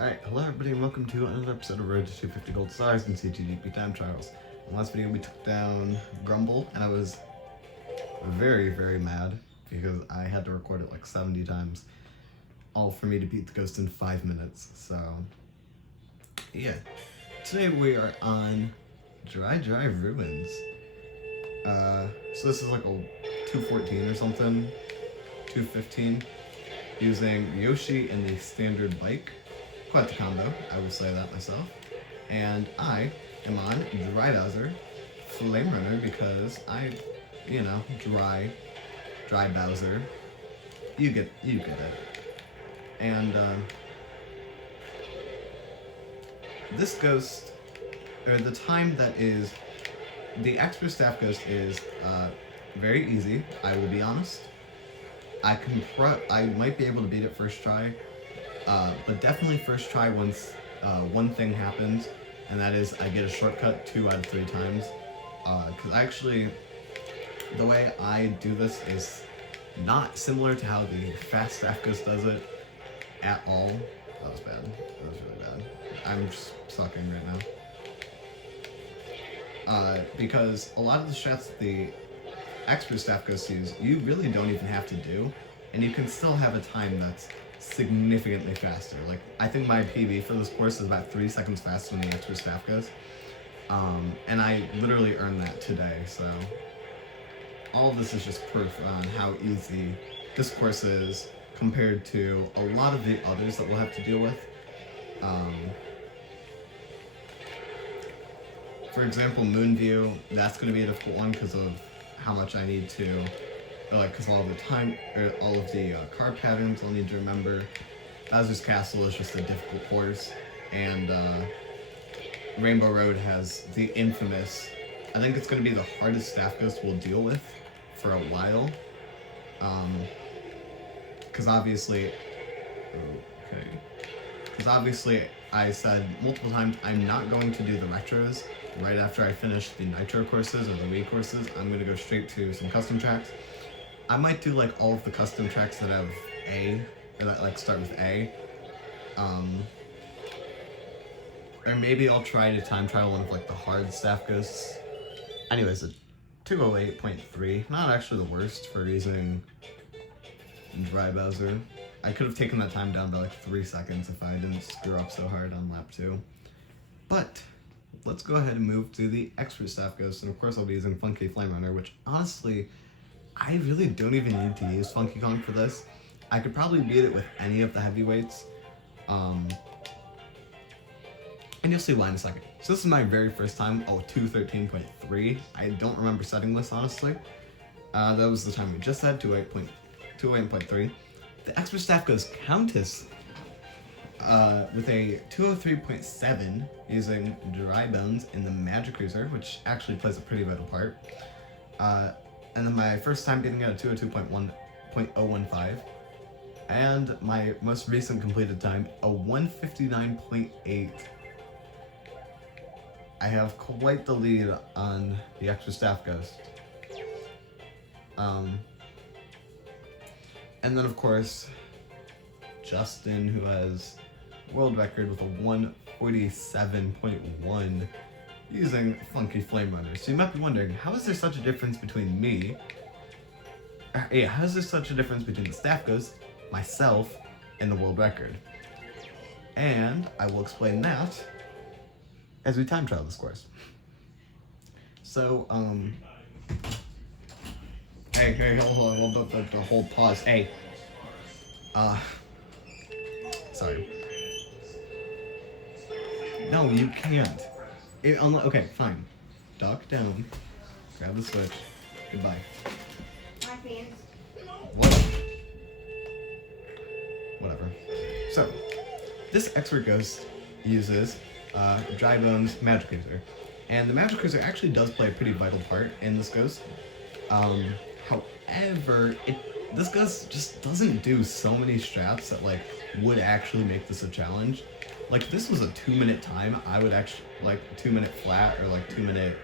Alright, hello everybody and welcome to another episode of Road to 250 Gold Stars and CTGP Time Trials. In the last video we took down Grumble and I was very mad because I had to record it like 70 times. All for me to beat the ghost in 5 minutes, so yeah. Today we are on Dry Ruins. So this is like a 214 or something, 215, using Yoshi in the standard bike. Quite the combo, I will say that myself. And I am on Dry Bowser, Flame Runner, because dry Bowser. You get it. And this ghost, or the time that is, the extra staff ghost is very easy. I will be honest. I might be able to beat it first try. But definitely first try once one thing happens, and that is I get a shortcut 2 out of 3 times. Because actually, the way I do this is not similar to how the fast staff ghost does it at all. That was bad. That was really bad. I'm just sucking right now. Because a lot of the strats that the expert staff ghosts use, you really don't even have to do, and you can still have a time that's significantly faster. Like, I think my PB for this course is about 3 seconds faster than the extra staff goes. And I literally earned that today, so all of this is just proof on how easy this course is compared to a lot of the others that we'll have to deal with. For example, Moonview, that's going to be a difficult one because of how much I need to, because all of the card patterns I'll need to remember. Bowser's Castle is just a difficult course, and Rainbow Road has the infamous, I think it's going to be the hardest staff ghost we'll deal with for a while. Because obviously I said multiple times I'm not going to do the retros right after I finish the Nitro courses or the Wii courses. I'm going to go straight to some custom tracks. I might do like all of the custom tracks that have A, or that like start with A. Or maybe I'll try to time trial one of like the hard staff ghosts. Anyways, a 208.3, not actually the worst for using Dry Bowser. I could have taken that time down by like 3 seconds if I didn't screw up so hard on lap 2. But let's go ahead and move to the extra staff ghost, and of course I'll be using Funky Flame Runner, which honestly, I really don't even need to use Funky Kong for this. I could probably beat it with any of the heavyweights. And you'll see why in a second. So this is my very first time. 213.3. I don't remember setting this, honestly. That was the time we just had, 208.3. The extra staff goes Countess with a 203.7 using Dry Bones in the Magic Cruiser, which actually plays a pretty vital part. And then my first time getting a 202.1.015, and my most recent completed time, a 159.8. I have quite the lead on the extra staff ghost. And then of course, Justin, who has world record with a 147.1 using Funky Flame Runner. So you might be wondering, how is there such a difference between me? How is there such a difference between the staff ghost, myself, and the world record? And I will explain that as we time trial this course. So, hey, hold on, hold pause. Hey, sorry. No, you can't. Okay, fine. Duck down. Grab the switch. Goodbye. My fans. Whatever. So, this expert ghost uses Dry Bones Magic Cruiser. And the Magic Cruiser actually does play a pretty vital part in this ghost. However, this ghost just doesn't do so many strats that like would actually make this a challenge. Like, if this was a 2-minute time, I would actually, like, 2-minute flat, or like 2-minute,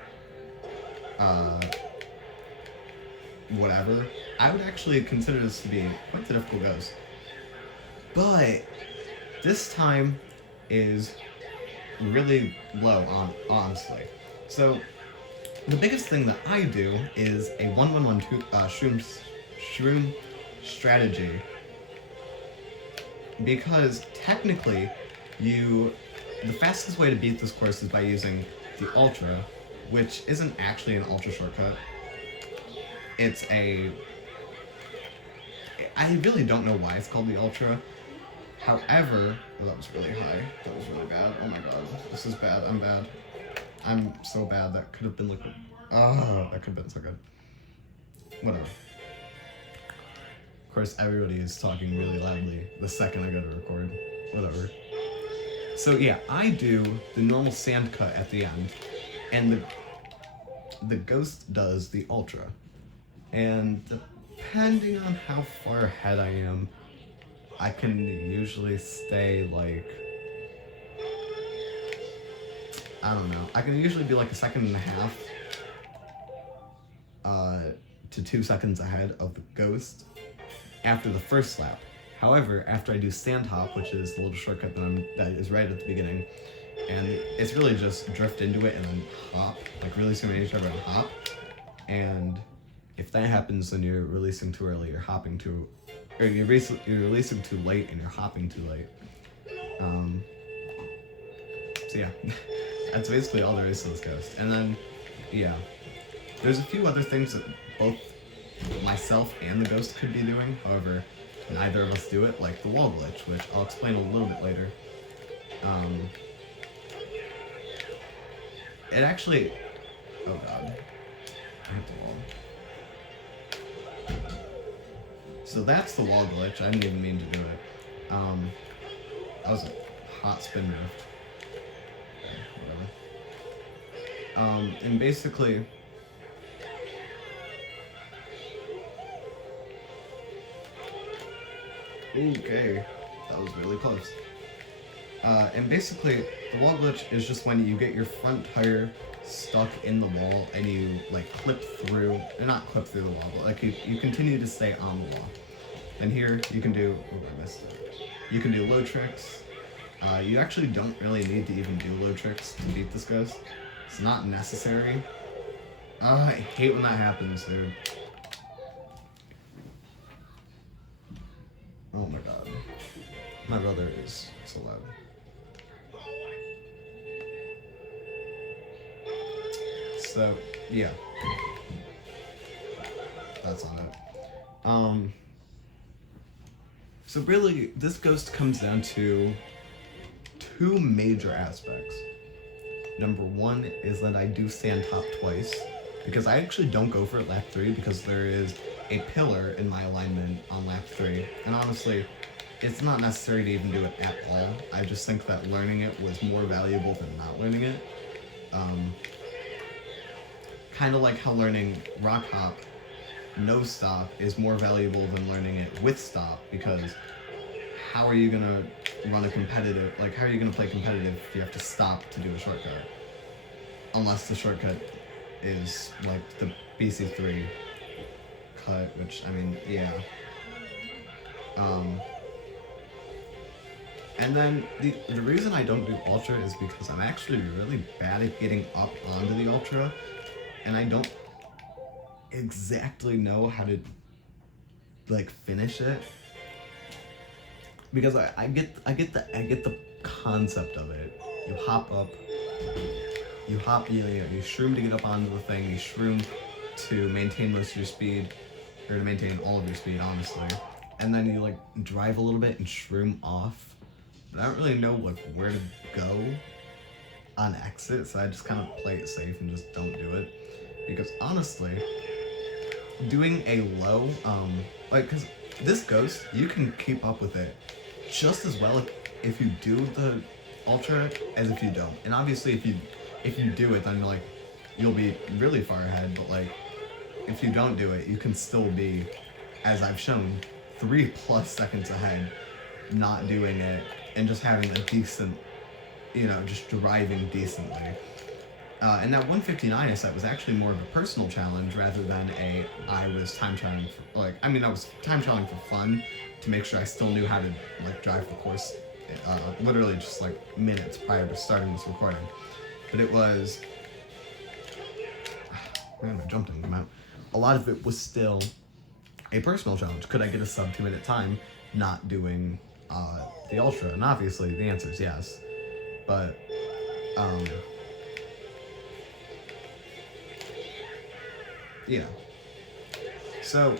whatever, I would actually consider this to be quite the difficult ghost. But this time, is really low, honestly. So the biggest thing that I do is a 1-1-1 shroom strategy, because technically the fastest way to beat this course is by using the Ultra, which isn't actually an Ultra shortcut. I really don't know why it's called the Ultra. However, oh, that was really high. That was really bad. Oh my god. This is bad. I'm bad. I'm so bad. That could have been liquid. Oh, that could have been so good. Whatever. Of course, everybody is talking really loudly the second I go to record. Whatever. So yeah, I do the normal sand cut at the end, and the ghost does the Ultra. And depending on how far ahead I am, I can usually stay like, I don't know. I can usually be like a second and a half to 2 seconds ahead of the ghost after the first lap. However, after I do sand hop, which is the little shortcut that is right at the beginning, and it's really just drift into it and then hop, like releasing your cover and hop. And if that happens, then you're releasing too early, you're releasing too late, and you're hopping too late. So yeah, that's basically all there is to this ghost. And then, yeah, there's a few other things that both myself and the ghost could be doing. However, neither of us do it, like the wall glitch, which I'll explain a little bit later. It actually, oh god, I hit the wall. So that's the wall glitch. I didn't even mean to do it. That was a hot spin rift. Whatever. And basically, okay, that was really close. And basically, the wall glitch is just when you get your front tire stuck in the wall and you like clip through, or not clip through the wall, but like you continue to stay on the wall. And here you can do, oh I missed it. You can do low tricks. You actually don't really need to even do low tricks to beat this ghost. It's not necessary. I hate when that happens, dude. Oh my god. My brother is so loud. So, yeah. That's on it. So really, this ghost comes down to two major aspects. Number one is that I do sand hop twice, because I actually don't go for it lap 3 because there is a pillar in my alignment on lap 3. And honestly, it's not necessary to even do it at all. I just think that learning it was more valuable than not learning it. Kind of like how learning rock hop no stop is more valuable than learning it with stop, because how are you gonna run a competitive, like how are you gonna play competitive if you have to stop to do a shortcut? Unless the shortcut is like the BC3 cut, which, I mean, yeah. And then the reason I don't do Ultra is because I'm actually really bad at getting up onto the Ultra, and I don't exactly know how to like finish it, because I get the concept of it. You hop up, you shroom to get up onto the thing, you shroom to maintain most of your speed, or to maintain all of your speed, honestly, and then you like drive a little bit and shroom off. But I don't really know like where to go on exit, so I just kind of play it safe and just don't do it. Because honestly, doing a low, like, cause this ghost, you can keep up with it just as well if you do the Ultra as if you don't. And obviously if you do it, then like, you'll be really far ahead, but like, if you don't do it, you can still be, as I've shown, 3+ seconds ahead, not doing it, and just having a decent, you know, just driving decently. And that 159 I set was actually more of a personal challenge rather than I was time trialing for, like, I mean, I was time trialing for fun to make sure I still knew how to like drive the course literally just like minutes prior to starting this recording. But it was, man, I jumped in the amount. A lot of it was still a personal challenge. Could I get a sub 2 minute time not doing the ultra? And obviously the answer is yes. But yeah. So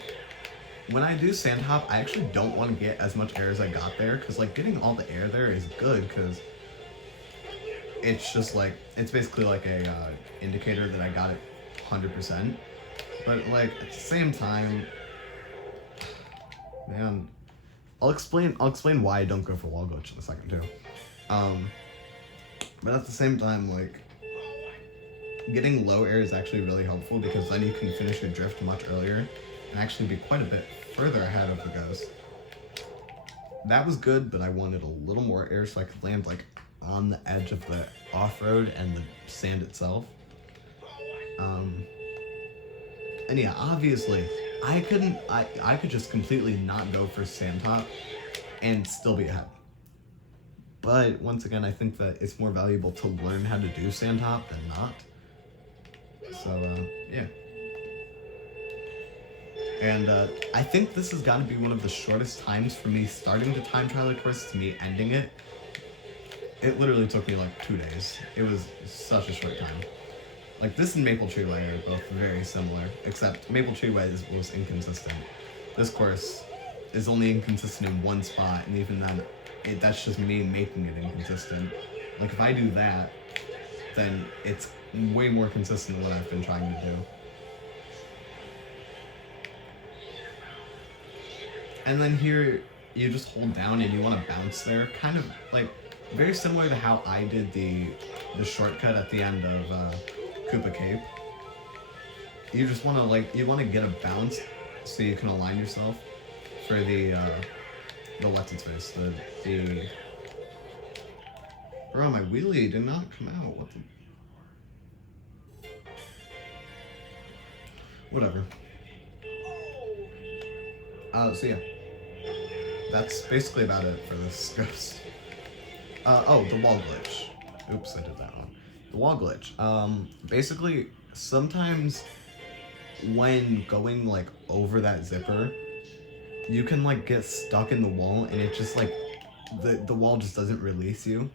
when I do sand hop, I actually don't want to get as much air as I got there, because like getting all the air there is good, because it's just like, it's basically like a indicator that I got it 100%. But like at the same time, man, I'll explain why I don't go for wall glitch in a second too. But at the same time, like, getting low air is actually really helpful, because then you can finish your drift much earlier and actually be quite a bit further ahead of the ghost. That was good, but I wanted a little more air so I could land like on the edge of the off-road and the sand itself. And yeah, obviously, I could just completely not go for sand top and still be ahead. But once again, I think that it's more valuable to learn how to do sand top than not. So, yeah. And I think this has got to be one of the shortest times for me starting the time trial course to me ending it. It literally took me like 2 days. It was such a short time. Like, this and Maple Tree Way are both very similar, except Maple Tree Way was inconsistent. This course is only inconsistent in one spot, and even then, that's just me making it inconsistent. Like, if I do that, then it's way more consistent than what I've been trying to do. And then here, you just hold down and you want to bounce there, kind of like very similar to how I did the shortcut at the end of Koopa Cape. You just want to get a bounce so you can align yourself for the what's its face, the bro, my wheelie did not come out. What the? Whatever. So yeah. That's basically about it for this ghost. Oh, the wall glitch. Oops, I did that one. The wall glitch. Basically, sometimes when going like over that zipper, you can like get stuck in the wall, and it just like the wall just doesn't release you.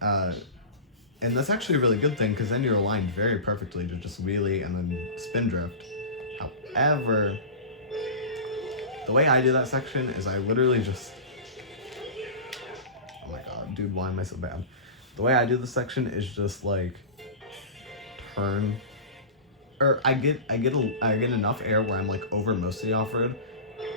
And that's actually a really good thing, because then you're aligned very perfectly to just wheelie and then spin drift. However, the way I do that section is I literally just... Oh my god, dude, why am I so bad? The way I do this section is just like turn, or I get enough air where I'm like over most of the off-road,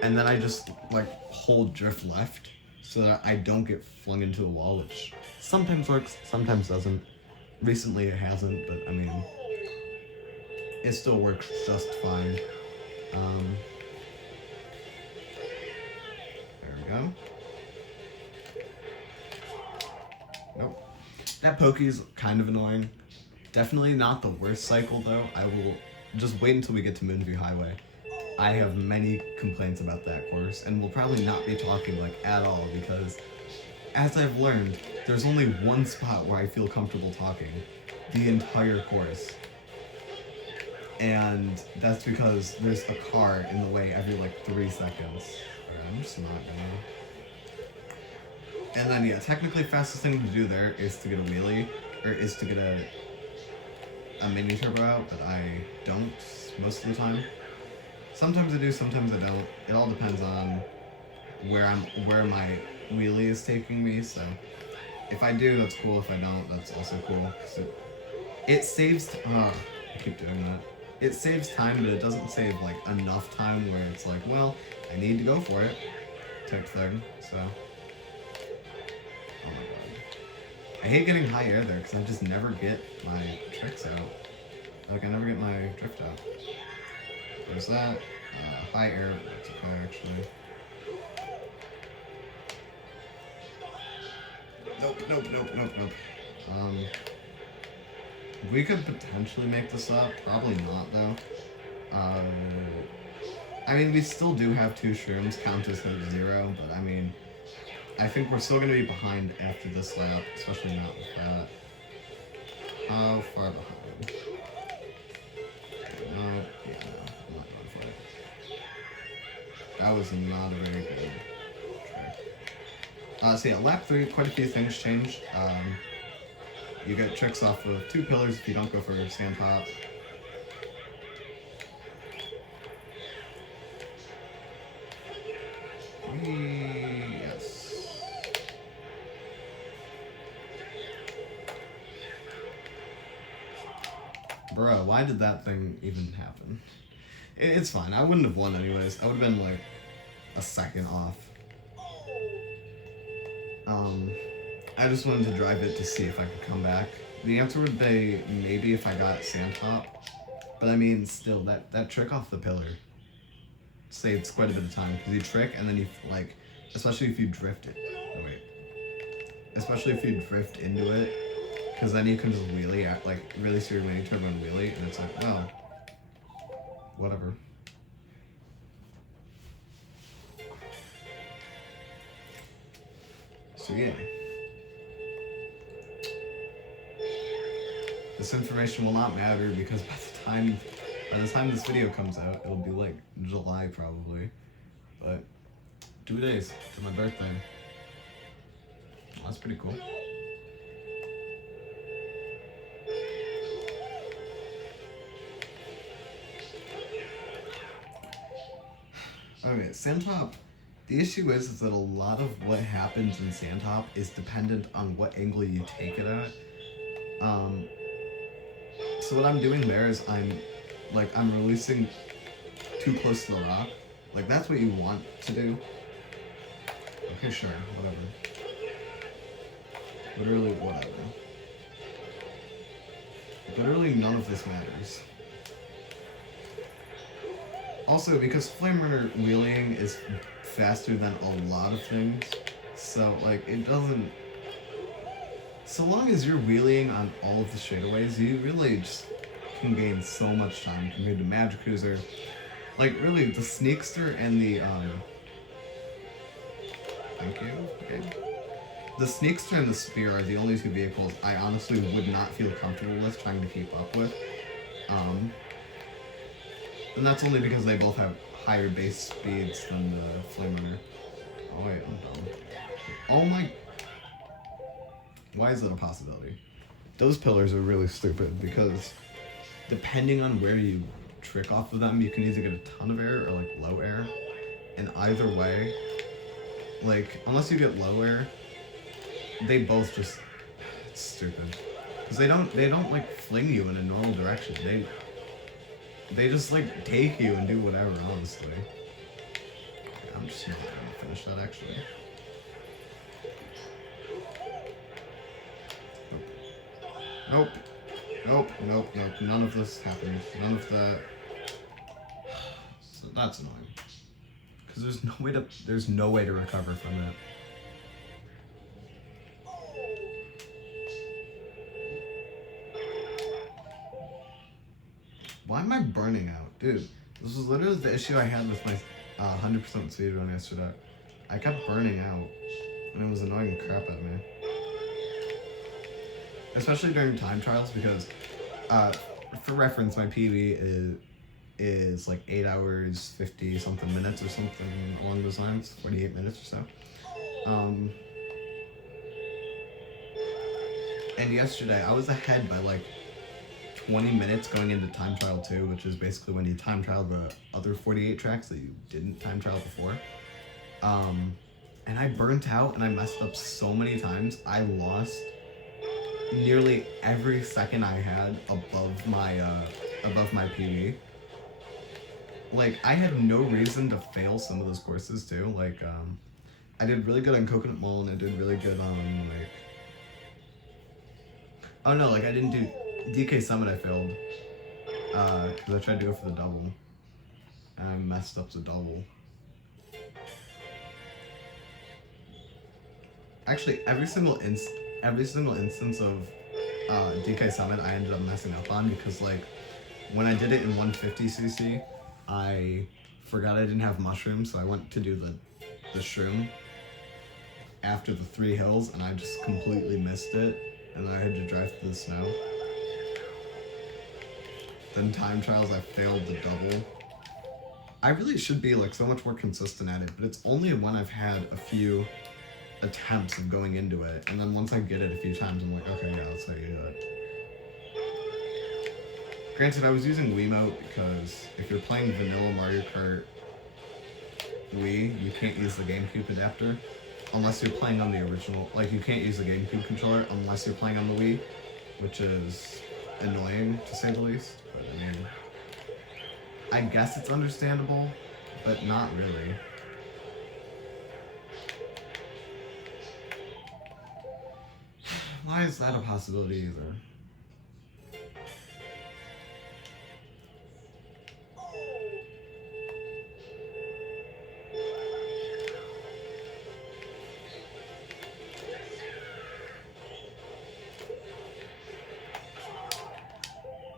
and then I just like hold drift left so that I don't get flung into the wall, which sometimes works, sometimes doesn't. Recently it hasn't, but I mean, it still works just fine. There we go. Nope. That Pokey's kind of annoying. Definitely not the worst cycle though. I will just wait until we get to Moonview Highway. I have many complaints about that course, and we'll probably not be talking like at all, because as I've learned, there's only one spot where I feel comfortable talking the entire course. And that's because there's a car in the way every like 3 seconds. Alright, I'm just not gonna... And then yeah, technically fastest thing to do there is to get a wheelie, or is to get a mini turbo out, but I don't most of the time. Sometimes I do, sometimes I don't. It all depends on where my wheelie is taking me, so if I do, that's cool. If I don't, that's also cool. It saves, I keep doing that. It saves time, but it doesn't save like enough time where it's like, well, I need to go for it type thing, so. Oh my god. I hate getting high air there, because I just never get my tricks out. Like, I never get my drift out. There's that. High air, that's okay actually. Nope. We could potentially make this up. Probably not, though. I mean, we still do have 2 shrooms, count as 0, but I mean, I think we're still gonna be behind after this lap, especially not with that. How far behind? No, yeah, no, I'm not going for it. That was not a very good trick. So yeah, lap 3, quite a few things changed. You get tricks off of 2 pillars if you don't go for sand top. Yes. Bruh, why did that thing even happen? It's fine. I wouldn't have won anyways. I would have been like a second off. I just wanted to drive it to see if I could come back. The answer would be maybe if I got sand top, but I mean, still that trick off the pillar saves quite a bit of time because you trick and then you like, especially if you drift it. Oh wait, especially if you drift into it, because then you can just wheelie at like really see your mini turbo and wheelie, and it's like, well, whatever. So yeah. This information will not matter because by the time this video comes out, it'll be like July probably. But 2 days to my birthday. Well, that's pretty cool. Okay, Sandtop. The issue is that a lot of what happens in Sandtop is dependent on what angle you take it at. So what I'm doing there is I'm releasing too close to the rock. Like that's what you want to do. Okay, sure, whatever. Literally whatever. Literally none of this matters. Also, because Flame Runner wheeling is faster than a lot of things, so like it doesn't. So long as you're wheeling on all of the straightaways, you really just can gain so much time compared to Magic Cruiser. Like really, the Sneakster and the thank you. Okay. The Sneakster and the Spear are the only 2 vehicles I honestly would not feel comfortable with trying to keep up with. And that's only because they both have higher base speeds than the Flame Runner. Oh wait, I'm dumb. Oh my... Why is that a possibility? Those pillars are really stupid because depending on where you trick off of them, you can either get a ton of air or like low air. And either way, like, unless you get low air, they both just... It's stupid. Because they don't like fling you in a normal direction. They just like take you and do whatever, honestly. Okay, I'm just not gonna finish that actually. Nope. Nope, nope, nope. None of this happened. None of that. So that's annoying. Because there's no way to recover from it. Why am I burning out? Dude, this was literally the issue I had with my 100% speedrun yesterday. I kept burning out, and it was annoying the crap out of me. Especially during time trials, because, for reference, my PB is like 8 hours, 50 something minutes or something along those lines, 48 minutes or so. And yesterday, I was ahead by like 20 minutes going into time trial 2, which is basically when you time trial the other 48 tracks that you didn't time trial before. And I burnt out and I messed up so many times. I lost nearly every second I had above my PB. Like, I had no reason to fail some of those courses too. Like, I did really good on Coconut Mall and I did really good on like... Oh no, like I didn't do DK Summit. I failed because I tried to go for the double and I messed up the double. Actually, every single instance of DK Summit I ended up messing up on because like when I did it in 150cc, I forgot I didn't have mushrooms, so I went to do the shroom. after the 3 hills, and I just completely missed it, and I had to drive through the snow. Then time trials, I failed the double. I really should be like so much more consistent at it, but it's only when I've had a few attempts of going into it, and then once I get it a few times, I'm like, okay, yeah, that's how you do it. Granted, I was using Wiimote because if you're playing vanilla Mario Kart Wii, you can't use the GameCube adapter unless you're playing on the original. Like, you can't use the GameCube controller unless you're playing on the Wii, which is annoying to say the least. But I mean, I guess it's understandable, but not really. Why is that a possibility either?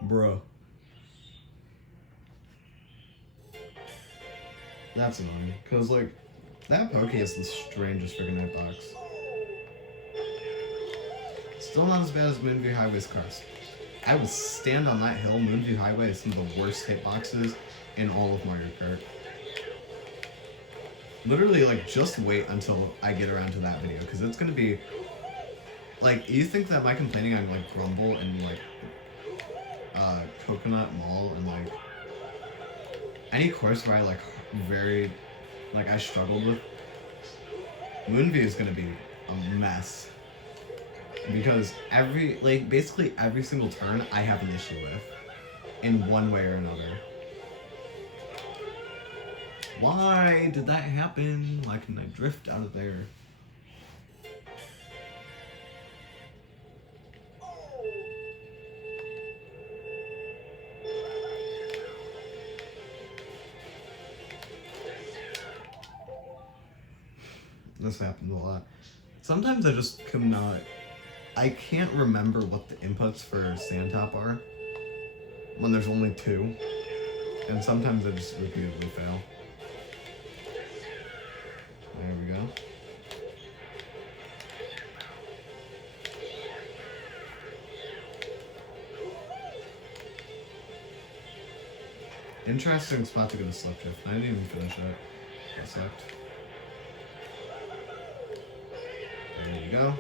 Bruh. That's annoying, because, like, that Poke is the strangest freaking hitbox. Still not as bad as Moonview Highway's Crest. I would stand on that hill. Moonview Highway is some of the worst hitboxes in all of Mario Kart. Literally, like, just wait until I get around to that video, because it's going to be, like, you think that my complaining on, like, Grumble and, like, Coconut Mall and, like, any course where I, like, I struggled with, Moonview is going to be a mess. Because basically every single turn I have an issue with, in one way or another. Why did that happen? Why couldn't I drift out of there? This happens a lot. Sometimes I just I can't remember what the inputs for Sandtop are when there's only 2, and sometimes I just repeatedly fail. There we go. Interesting spot to get a slip drift. I didn't even finish it. That sucked. There you go.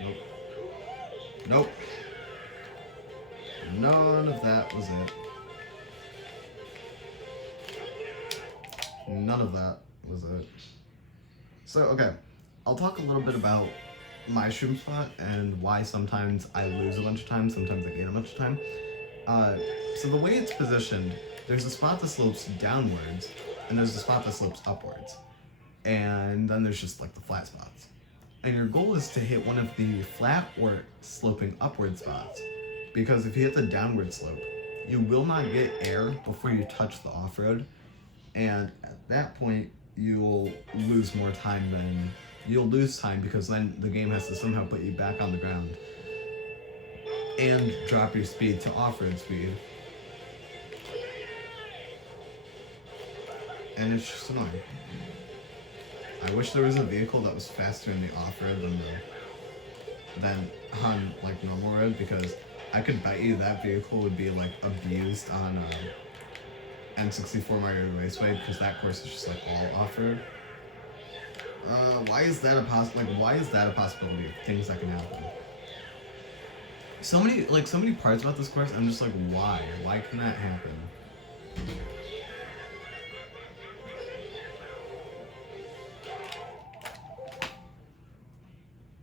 Nope. Nope. None of that was it. None of that was it. So, okay. I'll talk a little bit about my shroom spot and why sometimes I lose a bunch of time, sometimes I gain a bunch of time. So the way it's positioned, there's a spot that slopes downwards, and there's a spot that slopes upwards. And then there's just like the flat spots. And your goal is to hit one of the flat or sloping upward spots, because if you hit the downward slope, you will not get air before you touch the off-road, and at that point, you'll lose more time than... You'll lose time because then the game has to somehow put you back on the ground and drop your speed to off-road speed. And it's just annoying. I wish there was a vehicle that was faster in the off-road than on like normal road, because I could bet you that vehicle would be like abused on N64 Mario Raceway, because that course is just like all off-road. Why is that a possibility of things that can happen? So many parts about this course, I'm just like, why? Why can that happen?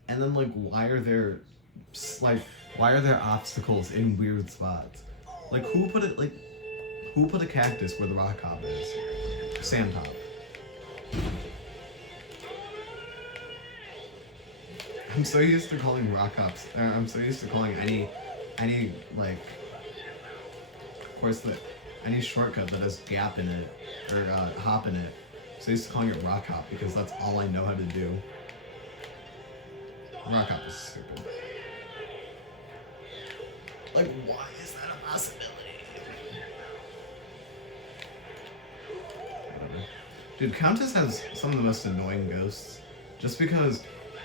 And then why are there obstacles in weird spots? Who put a cactus where the rock hop is? Sandtop. I'm so used to calling rock hops. I'm so used to calling any course that any shortcut that has gap in it or hop in it. So used to calling it rock hop because that's all I know how to do. Rock hop is stupid. Like, why is that a possibility? Whatever. Dude, Countess has some of the most annoying ghosts. Just because,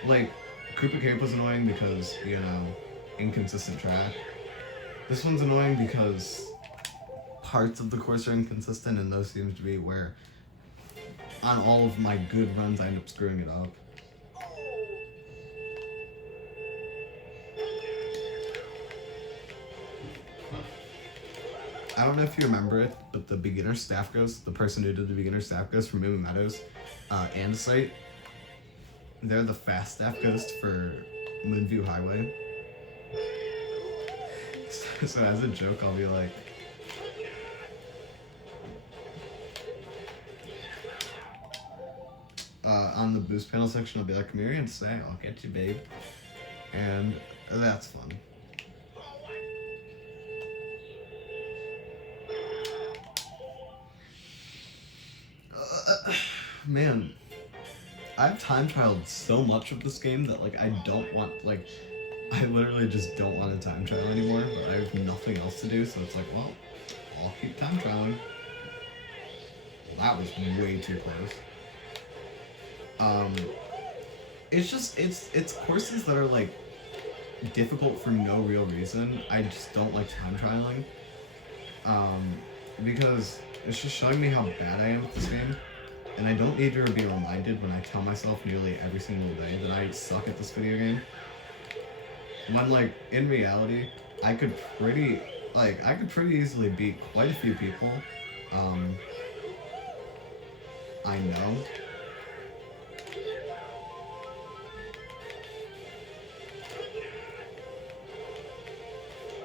like, Koopa Cape was annoying because, you know, inconsistent track. This one's annoying because parts of the course are inconsistent, and those seems to be where, on all of my good runs, I end up screwing it up. I don't know if you remember it, but the beginner staff ghost, the person who did the beginner staff ghost for Moo Meadows, Andesite, they're the fast staff ghost for Moonview Highway. So as a joke, I'll be like, on the boost panel section, I'll be like, come here and say, I'll get you, babe. And that's fun. Man, I've time trialed so much of this game that, like, I don't want, like, I literally just don't want to time trial anymore, but I have nothing else to do, so it's like, well, I'll keep time trialing. That was way too close. It's just, it's courses that are, like, difficult for no real reason. I just don't like time trialing. Because it's just showing me how bad I am at this game. And I don't need to be reminded when I tell myself nearly every single day that I suck at this video game. When, like, in reality, I could pretty easily beat quite a few people. I know.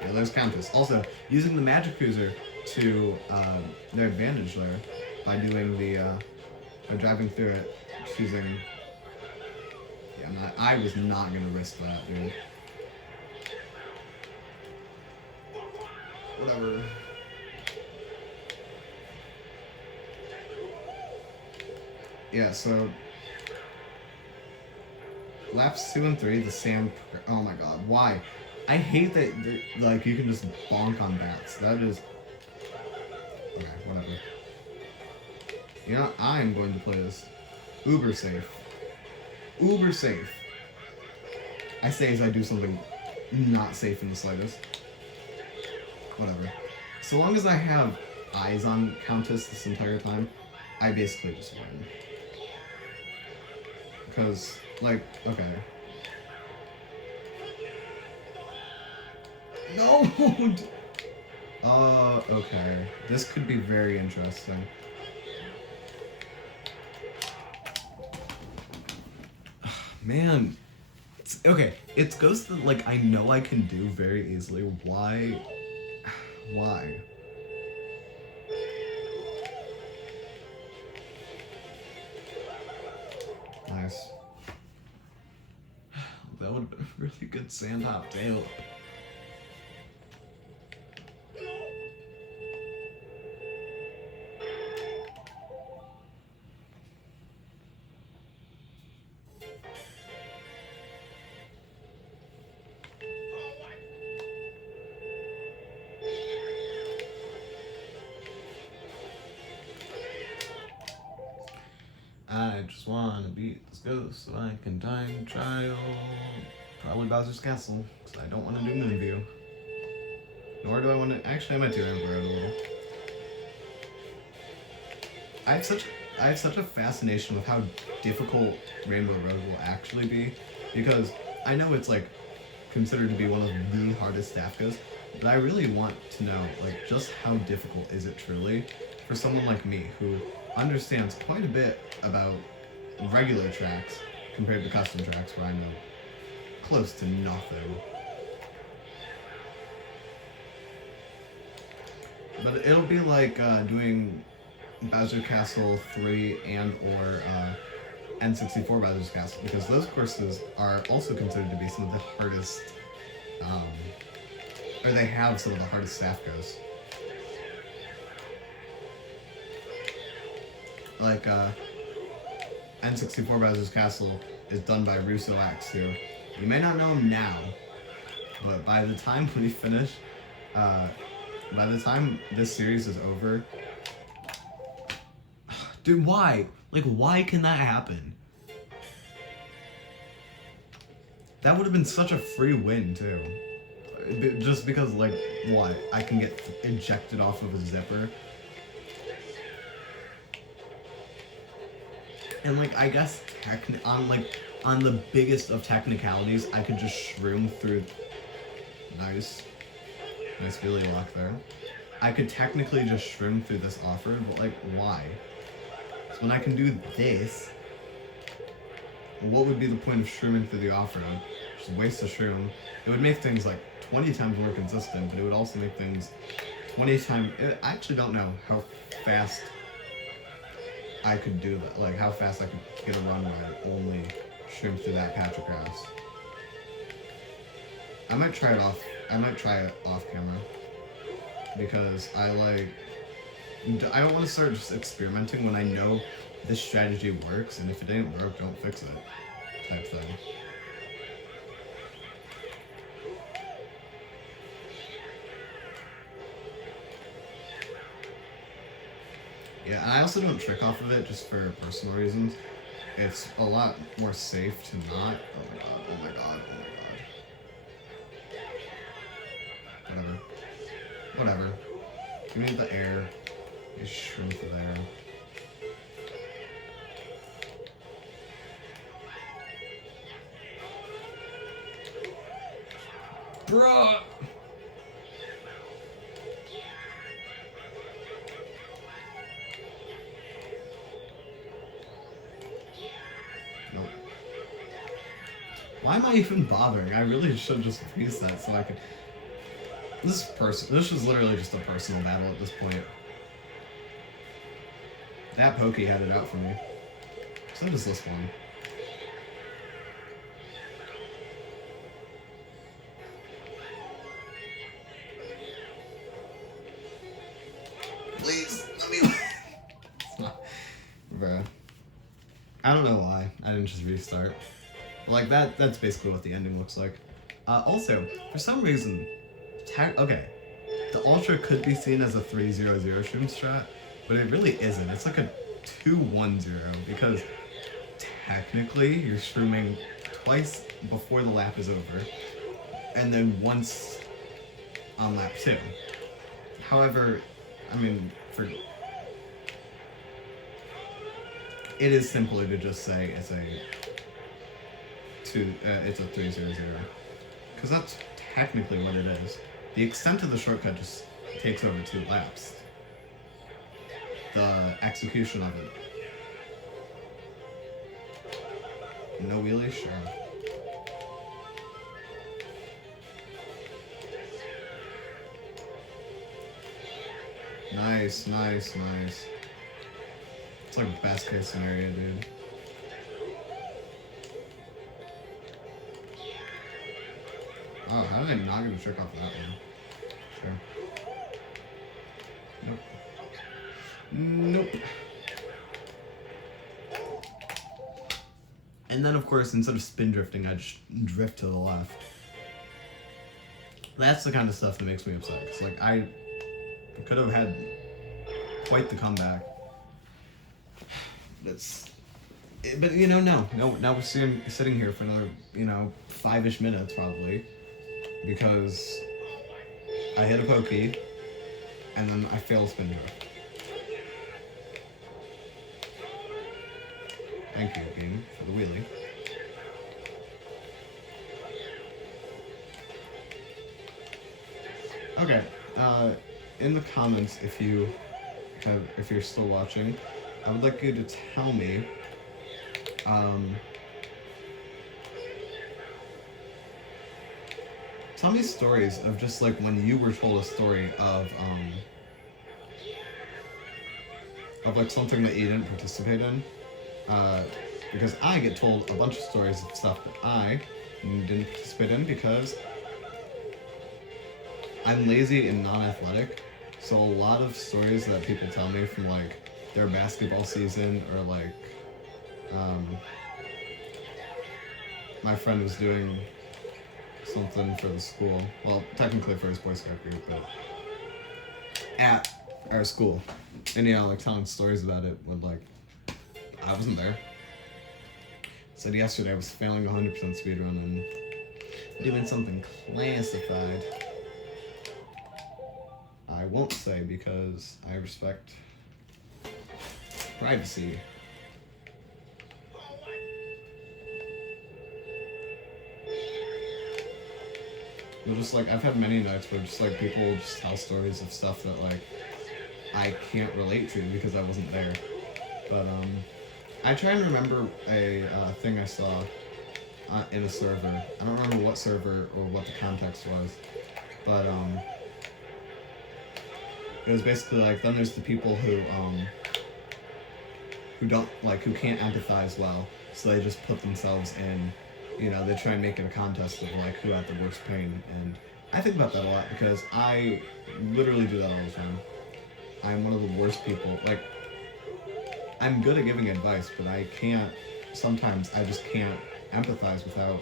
Yeah, there's Countess. Also, using the Magic Cruiser to their advantage there by doing the, by driving through it, choosing. Yeah, I was not gonna risk that, dude. Whatever. Yeah, so laps 2 and 3, the sand. Oh my god, why? I hate that, like, you can just bonk on bats. That is. Okay, whatever. You know, I'm going to play this uber safe. Uber safe. I say as I do something not safe in the slightest. Whatever. So long as I have eyes on Countess this entire time, I basically just win. Because, like, okay. No! Okay. This could be very interesting. Man. Okay, it's ghosts that, like, I know I can do very easily. Why? Why? Nice. That would have been a really good sand hop tail. I just wanna beat this ghost so I can time trial. Probably Bowser's Castle, because I don't want to do Moonview. Nor do I want to. Actually, I might do Amber Road a little. I have such a fascination with how difficult Rainbow Road will actually be, because I know it's, like, considered to be one of the hardest staff ghosts, but I really want to know, like, just how difficult is it truly for someone like me who understands quite a bit about regular tracks compared to custom tracks where I know close to nothing. But it'll be like doing Bowser Castle 3 and or N64 Bowser's Castle, because those courses are also considered to be some of the hardest, or they have some of the hardest staff ghosts. Like, N64 Bowser's Castle is done by Russo X, who, you may not know him now, but by the time we finish by the time this series is over, dude, why? Like, why can that happen? That would have been such a free win too. Just because, like, what? I can get ejected off of a zipper. And, like, I guess on the biggest of technicalities, I could just shroom through. Nice wheelie lock there. I could technically just shroom through this offer, but, like, why? So when I can do this, what would be the point of shrooming through the off-road? Just waste the shroom. It would make things like 20 times more consistent, but it would also make things 20 times... I actually don't know how fast I could do that. Like, how fast I could get a run where I only shroom through that patch of grass. I might try it off camera. Because I don't want to start just experimenting when I know this strategy works, and if it ain't broke, don't fix it, type thing. Yeah, and I also don't trick off of it just for personal reasons. It's a lot more safe to not. Oh my god, oh my god, oh my god. Whatever. Give me the air. Just shroom for there. Bruh! Nope. Why am I even bothering? I really should just reset so I can... This is literally just a personal battle at this point. That pokey had it out for me. So does this one. Please, let me... It's not... Bruh. I don't know why. I didn't just restart. But like, that's basically what the ending looks like. Also, for some reason... Okay. The Ultra could be seen as a 3-0-0 shroom strat, but it really isn't. It's like a 2-1-0, because technically you're shrooming twice before the lap is over, and then once on lap 2. However, I mean, it is simpler to just say it's a 3-0-0, because that's technically what it is. The extent of the shortcut just takes over 2 laps. The execution of it. No wheelie? Sure. Nice. It's like best case scenario, dude. Oh, how did I not get a trick off that one? Sure. Nope. And then, of course, instead of spin drifting, I just drift to the left. That's the kind of stuff that makes me upset. It's like, I could have had quite the comeback. But, you know, no. Now we're sitting here for another, 5-ish minutes, probably. Because I hit a pokey, and then I failed spin drift. Thank you, Bean, for the wheelie. Okay, in the comments, if you're still watching, I would like you to tell me, tell me stories of just like when you were told a story of like something that you didn't participate in. Because I get told a bunch of stories of stuff that I didn't participate in because I'm lazy and non-athletic. So a lot of stories that people tell me from like their basketball season, or like my friend was doing something for the school. Well, technically for his Boy Scout group, but at our school. And yeah, like telling stories about it would like, I wasn't there. Said yesterday I was failing 100% speedrun and doing something classified. I won't say because I respect privacy. But just like, I've had many nights where just like people just tell stories of stuff that like I can't relate to because I wasn't there. But I try and remember a thing I saw in a server. I don't remember what server or what the context was, but it was basically like, then there's the people who don't like, who can't empathize well, so they just put themselves in, you know, they try and make it a contest of like who had the worst pain. And I think about that a lot because I literally do that all the time. I'm one of the worst people. Like, I'm good at giving advice, but I can't, sometimes I just can't empathize without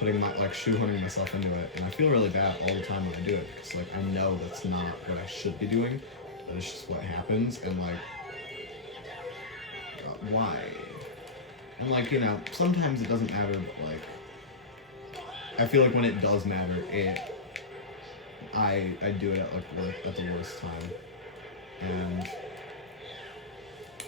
putting my, like, shoehorning myself into it. And I feel really bad all the time when I do it because, like, I know that's not what I should be doing, but it's just what happens. And, like, why? And, like, you know, sometimes it doesn't matter, but, like, I feel like when it does matter, I do it at, like, at the worst time. And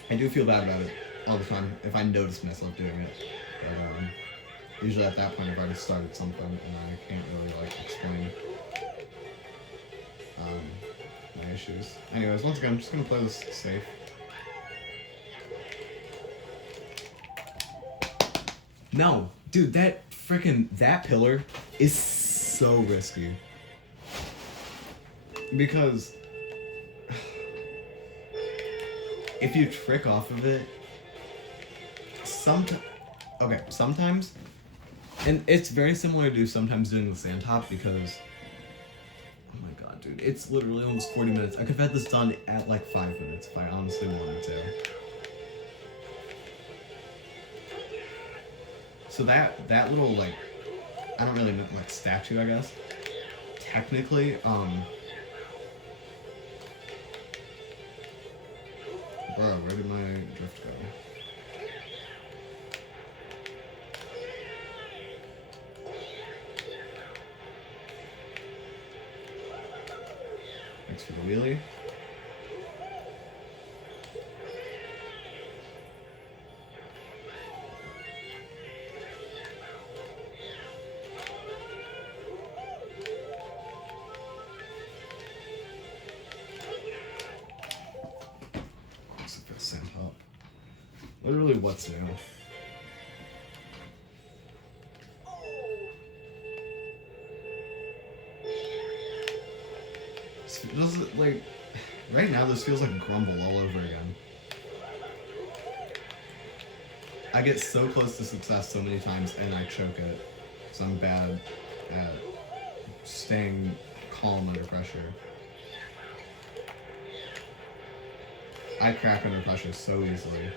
I do feel bad about it all the time if I notice myself doing it. But usually at that point I've already started something and I can't really like explain my issues. Anyways, once again, I'm just gonna play this safe. No, dude, that pillar is so risky. Because if you trick off of it, sometimes, and it's very similar to sometimes doing the sand top because, oh my god, dude, it's literally almost 40 minutes. I could have had this done at like 5 minutes if I honestly wanted to. So that little, like, I don't really know, like, statue, I guess, technically, bro, where did my drift go? Thanks for the wheelie. Literally, what's new? Does it, like, right now this feels like Grumble all over again. I get so close to success so many times and I choke it. So I'm bad at staying calm under pressure. I crack under pressure so easily.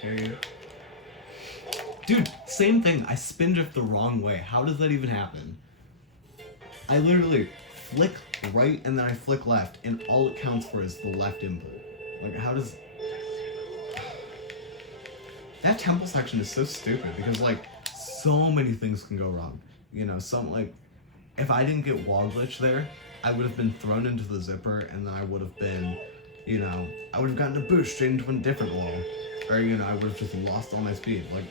Okay. Dude, same thing. I spin drift the wrong way. How does that even happen? I literally flick right and then I flick left, and all it counts for is the left input. Like, how does... That temple section is so stupid because, like, so many things can go wrong. You know, like, if I didn't get wall glitch there, I would have been thrown into the zipper, and then I would have been, you know, I would have gotten a boost straight into a different wall. Or, you know, I would have just lost all my speed. Like,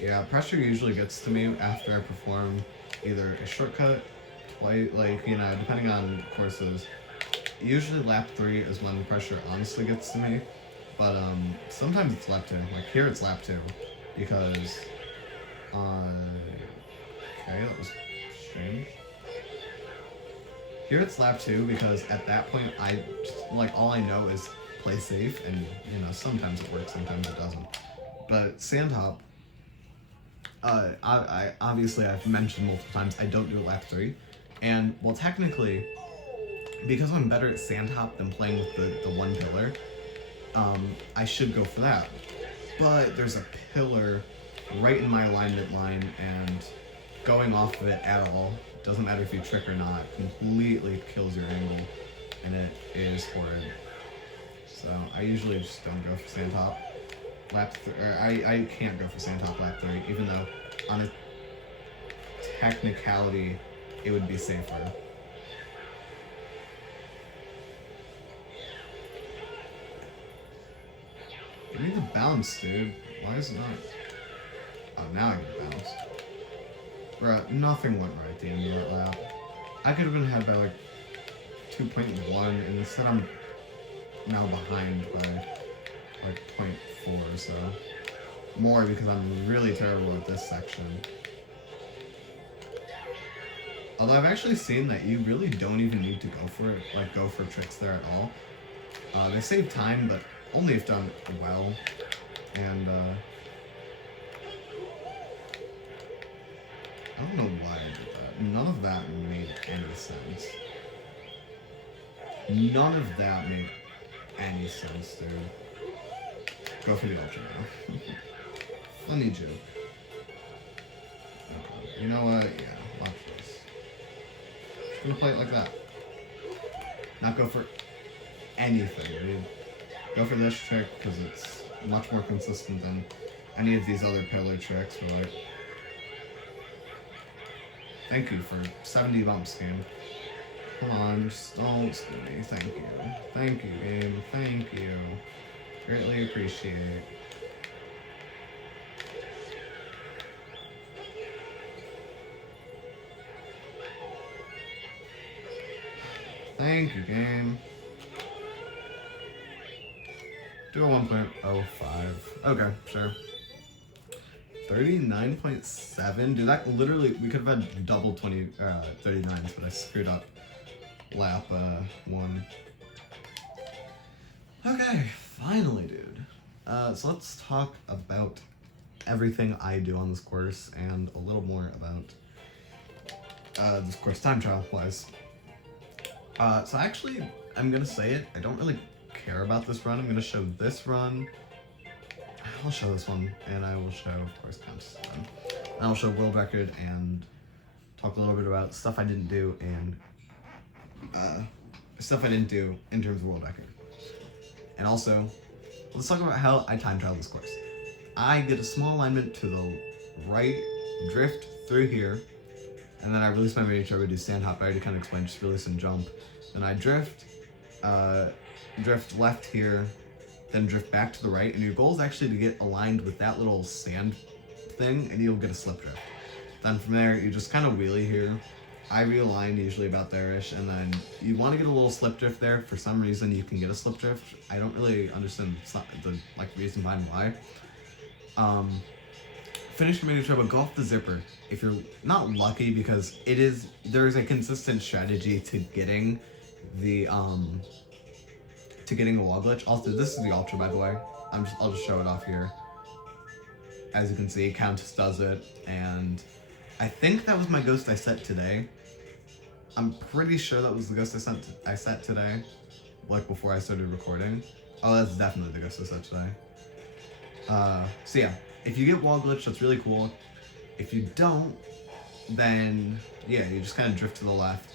Yeah, pressure usually gets to me after I perform either a shortcut, twice, like, you know, depending on courses. Usually lap 3 is when pressure honestly gets to me, but sometimes it's lap 2. Like here it's lap 2, because, okay, that was strange. Here it's lap 2 because at that point I, like, all I know is play safe, and, you know, sometimes it works, sometimes it doesn't. But sand hop, I obviously I've mentioned multiple times I don't do lap 3, and well technically, because I'm better at sand hop than playing with the one pillar, I should go for that. But there's a pillar right in my alignment line, and going off of it at all, doesn't matter if you trick or not, completely kills your angle, and it is horrid. So I usually just don't go for sand hop. I can't go for sand hop lap 3, even though on a technicality it would be safer. Give me the bounce, dude. Why is it not? Oh, now I get bounced. Bruh, nothing went right at the end of that lap. I could have been ahead by like 2.1, and instead I'm now behind by like 0.4, so more because I'm really terrible at this section. Although I've actually seen that you really don't even need to go for it, like go for tricks there at all. They save time, but only if done well. And I don't know why I did that. None of that made any sense. None of that made any sense, dude. Go for the ultra now. Funny joke. Okay. You know what? Yeah, watch this. Just gonna play it like that. Not go for anything, dude. Go for this trick because it's much more consistent than any of these other pillar tricks. But like, thank you for 70 bumps, game. Come on, just don't screw me. Thank you. Thank you, game. Thank you. Greatly appreciate. Thank you, game. Do a 1.05. Okay, sure. 39.7? Dude, that literally, we could have had double 39s, but I screwed up lap 1. Okay, finally, dude. So let's talk about everything I do on this course and a little more about this course time trial wise. So actually, I'm gonna say it, I don't really care about this run. I'm gonna show this run. I'll show this one, and I will show, of course, counts. And I'll show world record and talk a little bit about stuff I didn't do and stuff I didn't do in terms of world record. And also, let's talk about how I time trial this course. I get a small alignment to the right, drift through here, and then I release my mini turbo, do stand hop. I already kind of explained, just release and jump. Then I drift left here, then drift back to the right, and your goal is actually to get aligned with that little sand thing, and you'll get a slip drift. Then from there, you just kind of wheelie here. I realign usually about there-ish, and then you want to get a little slip drift there. For some reason, you can get a slip drift. I don't really understand the reason behind why. Finish your mini turbo, go off the zipper. If you're not lucky, because there is a consistent strategy to getting the to getting a wall glitch. Also, this is the ultra, by the way. I'll just show it off here. As you can see, Countess does it, and I think that was my ghost I set today. I'm pretty sure that was the ghost I set today, like before I started recording. Oh, that's definitely the ghost I set today. So yeah, if you get wall glitch, that's really cool. If you don't, then yeah, you just kind of drift to the left.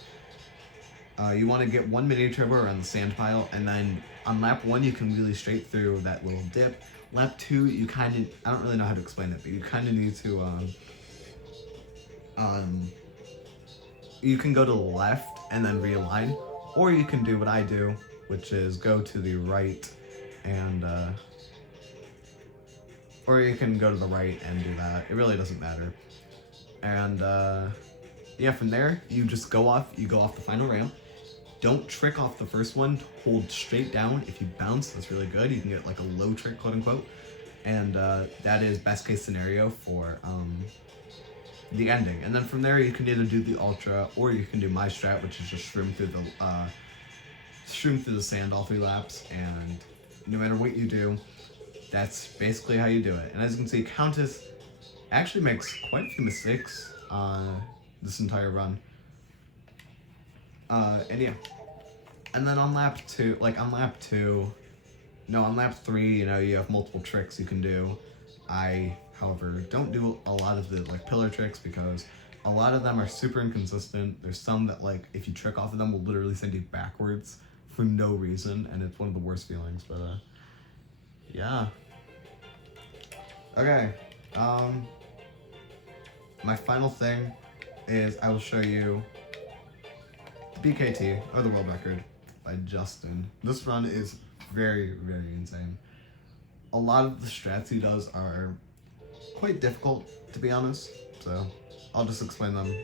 You want to get one mini turbo around the sand pile, and then on lap 1 you can wheelie straight through that little dip. Lap 2, you kind of, I don't really know how to explain it, but you kind of need to you can go to the left and then realign, or you can do what I do, which is go to the right and or you can go to the right and do that. It really doesn't matter. And yeah, from there you just go off the final rail. Don't trick off the first one. Hold straight down. If you bounce, that's really good. You can get like a low trick, quote unquote. And that is best case scenario for the ending. And then from there, you can either do the ultra or you can do my strat, which is just shroom through the sand all 3 laps. And no matter what you do, that's basically how you do it. And as you can see, Countess actually makes quite a few mistakes this entire run. And yeah. And then on lap 3, you know, you have multiple tricks you can do. I, however, don't do a lot of the like pillar tricks because a lot of them are super inconsistent. There's some that like if you trick off of them will literally send you backwards for no reason, and it's one of the worst feelings. But yeah. Okay. My final thing is I will show you the BKT, or the world record, by Justin. This run is very, very insane. A lot of the strats he does are quite difficult, to be honest, so I'll just explain them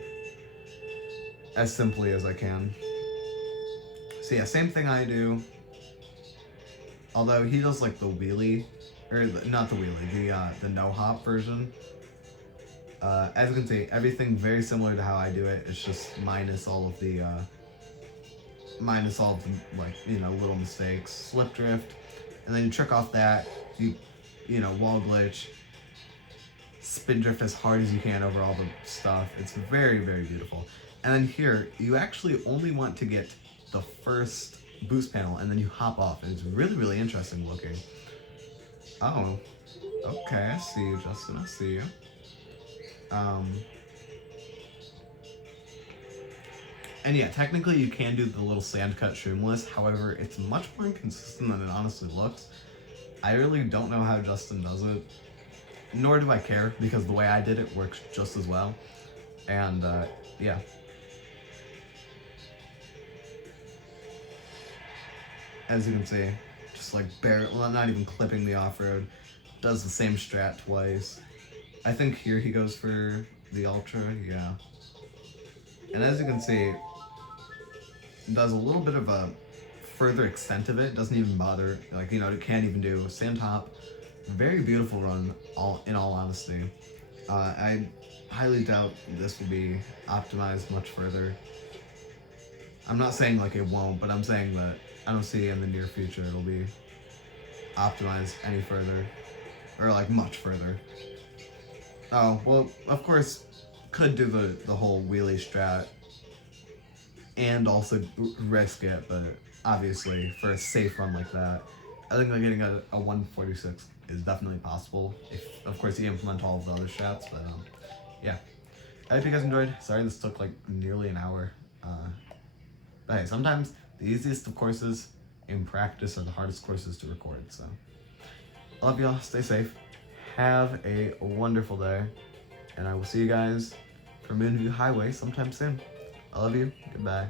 as simply as I can. So yeah, same thing I do, although he does like the wheelie, or not the wheelie, the no hop version. As you can see, everything very similar to how I do it. It's just minus all of the like, you know, little mistakes, slip drift, and then you trick off that. You know, wall glitch, spin drift as hard as you can over all the stuff. It's very, very beautiful. And then here, you actually only want to get the first boost panel, and then you hop off, and it's really, really interesting looking. Oh, okay, I see you, Justin. I see you. And yeah, technically you can do the little sand cut shroomless. However, it's much more inconsistent than it honestly looks. I really don't know how Justin does it, nor do I care, because the way I did it works just as well. And yeah. As you can see, just like barely, well, not even clipping the off-road, does the same strat twice. I think here he goes for the ultra, yeah. And as you can see, does a little bit of a further extent of it, doesn't even bother, like, you know, it can't even do sand top. Very beautiful run, in all honesty. I highly doubt this will be optimized much further. I'm not saying like it won't, but I'm saying that I don't see in the near future it'll be optimized any further, or like much further. Oh, well, of course, could do the whole wheelie strat and also risk it, but obviously for a safe run like that, I think that getting a 146 is definitely possible if, of course, you implement all of the other strats. But yeah, I hope you guys enjoyed. Sorry this took like nearly an hour. But hey, sometimes the easiest of courses in practice are the hardest courses to record. So I love y'all. Stay safe. Have a wonderful day, and I will see you guys for Moonview Highway sometime soon. I love you. Goodbye.